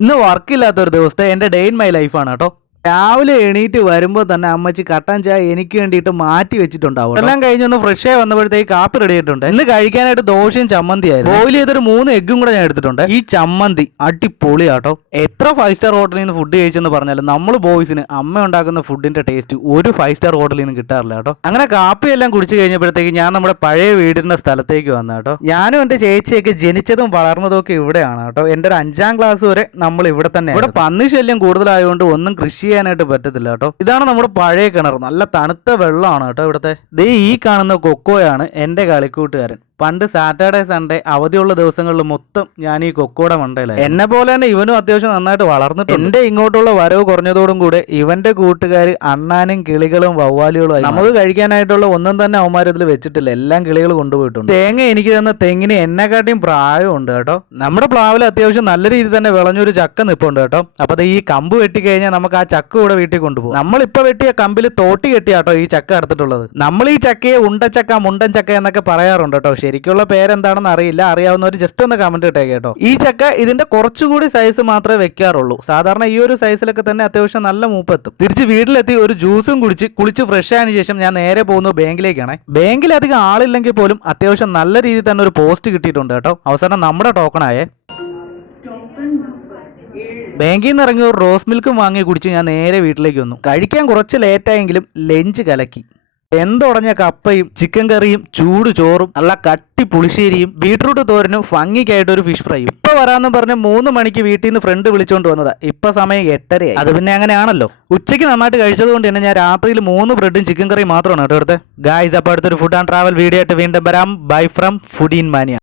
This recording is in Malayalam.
ഇന്ന് വർക്കില്ലാത്ത ഒരു ദിവസത്തെ എന്റെ ഡേ ഇൻ മൈ ലൈഫാണ് കേട്ടോ. രാവിലെ എണീറ്റ് വരുമ്പോൾ തന്നെ അമ്മച്ചി കട്ടൻ ചായ എനിക്ക് വേണ്ടിയിട്ട് മാറ്റി വെച്ചിട്ടുണ്ടാവും എല്ലാം കഴിഞ്ഞൊന്ന് ഫ്രഷ് ആയി വന്നപ്പോഴത്തേക്ക് കാപ്പി റെഡി ആയിട്ടുണ്ട്. ഇന്ന് കഴിക്കാനായിട്ട് ദോശയും ചമ്മന്തിയായിരുന്നു. ബോയിൽ ചെയ്തൊരു മൂന്ന് എഗ്ഗും കൂടെ ഞാൻ എടുത്തിട്ടുണ്ട്. ഈ ചമ്മന്തി അടിപൊളിയാട്ടോ. എത്ര ഫൈവ് സ്റ്റാർ ഹോട്ടലിൽ നിന്ന് ഫുഡ് കഴിച്ചെന്ന് പറഞ്ഞാലും നമ്മൾ ബോയ്സിന് അമ്മ ഉണ്ടാക്കുന്ന ഫുഡിന്റെ ടേസ്റ്റ് ഒരു ഫൈവ് സ്റ്റാർ ഹോട്ടലിൽ നിന്ന് കിട്ടാറില്ല കേട്ടോ. അങ്ങനെ കാപ്പി എല്ലാം കുടിച്ചു കഴിഞ്ഞപ്പോഴത്തേക്ക് ഞാൻ നമ്മുടെ പഴയ വീടിന്റെ സ്ഥലത്തേക്ക് വന്ന കേട്ടോ. ഞാനും എന്റെ ചേച്ചിയൊക്കെ ജനിച്ചതും വളർന്നതും ഒക്കെ ഇവിടെയാണ് കേട്ടോ. എന്റെ ഒരു അഞ്ചാം ക്ലാസ് വരെ നമ്മൾ ഇവിടെ തന്നെ ഇവിടെ പന്നി ശല്യം കൂടുതലായതുകൊണ്ട് ഒന്നും കൃഷി ചെയ്യാനായിട്ട് പറ്റത്തില്ല കേട്ടോ. ഇതാണ് നമ്മുടെ പഴയ കിണർ. നല്ല തണുത്ത വെള്ളമാണ് കേട്ടോ ഇവിടുത്തെ. ദേ ഈ കാണുന്ന കൊക്കോയാണ് എന്റെ കളിക്കൂട്ടുകാരൻ. പണ്ട് സാറ്റർഡേ സൺഡേ അവധിയുള്ള ദിവസങ്ങളിൽ മൊത്തം ഞാൻ ഈ കൊക്കോടെ മണ്ടയിലായി എന്നെ പോലെ തന്നെ ഇവനും അത്യാവശ്യം നന്നായിട്ട് വളർന്നിട്ടുണ്ട്. എന്റെ ഇങ്ങോട്ടുള്ള വരവ് കുറഞ്ഞതോടും കൂടെ ഇവന്റെ കൂട്ടുകാർ അണ്ണാനും കിളികളും വവ്വാലികളും ആയി. നമുക്ക് കഴിക്കാനായിട്ടുള്ള ഒന്നും തന്നെ അവന്മാർ ഇതിൽ വെച്ചിട്ടില്ല. എല്ലാം കിളികൾ കൊണ്ടുപോയിട്ടുണ്ട്. തേങ്ങ എനിക്ക് തന്ന തെങ്ങിന് എന്നെക്കാട്ടിയും പ്രായമുണ്ട് കേട്ടോ. നമ്മുടെ പ്ലാവിൽ അത്യാവശ്യം നല്ല രീതിയിൽ തന്നെ വിളഞ്ഞൊരു ചക്ക നിപ്പുണ്ട് കേട്ടോ. അപ്പൊ അത് ഈ കമ്പ് വെട്ടി കഴിഞ്ഞാൽ നമുക്ക് ആ ചക്ക കൂടെ വീട്ടിൽ കൊണ്ടുപോകും നമ്മളിപ്പോ വെട്ടിയ കമ്പിൽ തോട്ടി കെട്ടിയാട്ടോ ഈ ചക്ക എടുത്തിട്ടുള്ളത്. നമ്മൾ ഈ ചക്കയെ ഉണ്ടച്ചക്ക മുണ്ടൻ ചക്ക എന്നൊക്കെ പറയാറുണ്ട് കേട്ടോ. ശരിക്കുള്ള പേരെന്താണെന്ന് അറിയില്ല. അറിയാവുന്നവർ ജസ്റ്റ് ഒന്ന് കമന്റ് ഇട്ടേ കേട്ടോ. ഈ ചക്ക ഇതിന്റെ കുറച്ചുകൂടി സൈസ് മാത്രമേ വെക്കാറുള്ളൂ. സാധാരണ ഈ ഒരു സൈസിലൊക്കെ തന്നെ അത്യാവശ്യം നല്ല മൂപ്പെത്തും. തിരിച്ച് വീട്ടിലെത്തി ഒരു ജ്യൂസും കുടിച്ച് കുളിച്ച് ഫ്രഷ് ആയതിനു ശേഷം ഞാൻ നേരെ പോകുന്നത് ബാങ്കിലേക്കാണ്. ബാങ്കിൽ അധികം ആളില്ലെങ്കിൽ പോലും അത്യാവശ്യം നല്ല രീതിയിൽ തന്നെ ഒരു പോസ്റ്റ് കിട്ടിയിട്ടുണ്ട് കേട്ടോ. അവസാനം നമ്മുടെ ടോക്കണായേ ബാങ്കിൽ നിന്ന് ഇറങ്ങി ഒരു റോസ് മിൽക്കും വാങ്ങി കുടിച്ച് ഞാൻ നേരെ വീട്ടിലേക്ക് വന്നു. കഴിക്കാൻ കുറച്ച് ലേറ്റായെങ്കിലും ലഞ്ച് കലക്കി. എന്തുടഞ്ഞ കപ്പയും ചിക്കൻ കറിയും ചൂട് ചോറും നല്ല കട്ടി പുളിശ്ശേരിയും ബീട്രൂട്ട് തോരനും ഭംഗിക്കായിട്ട് ഒരു ഫിഷ് ഫ്രൈയും ഇപ്പൊ വരാന്ന് പറഞ്ഞ് മൂന്ന് മണിക്ക് വീട്ടിൽ നിന്ന് ഫ്രണ്ട് വിളിച്ചോണ്ട് വന്നതാ. ഇപ്പൊ സമയം എട്ടരയായി. അത് പിന്നെ അങ്ങനെയാണല്ലോ. ഉച്ചയ്ക്ക് നന്നായിട്ട് കഴിച്ചത് കൊണ്ട് തന്നെ ഞാൻ രാത്രിയിൽ മൂന്ന് ബ്രെഡും ചിക്കൻ കറിയും മാത്രമാണ് കേട്ടോ അടുത്ത് ഗായ്സ് അപ്പോൾ അടുത്തൊരു ഫുഡ് ആൻഡ് ട്രാവൽ വീഡിയോ ആയിട്ട് വീണ്ടും വരാം. Bye from food in mania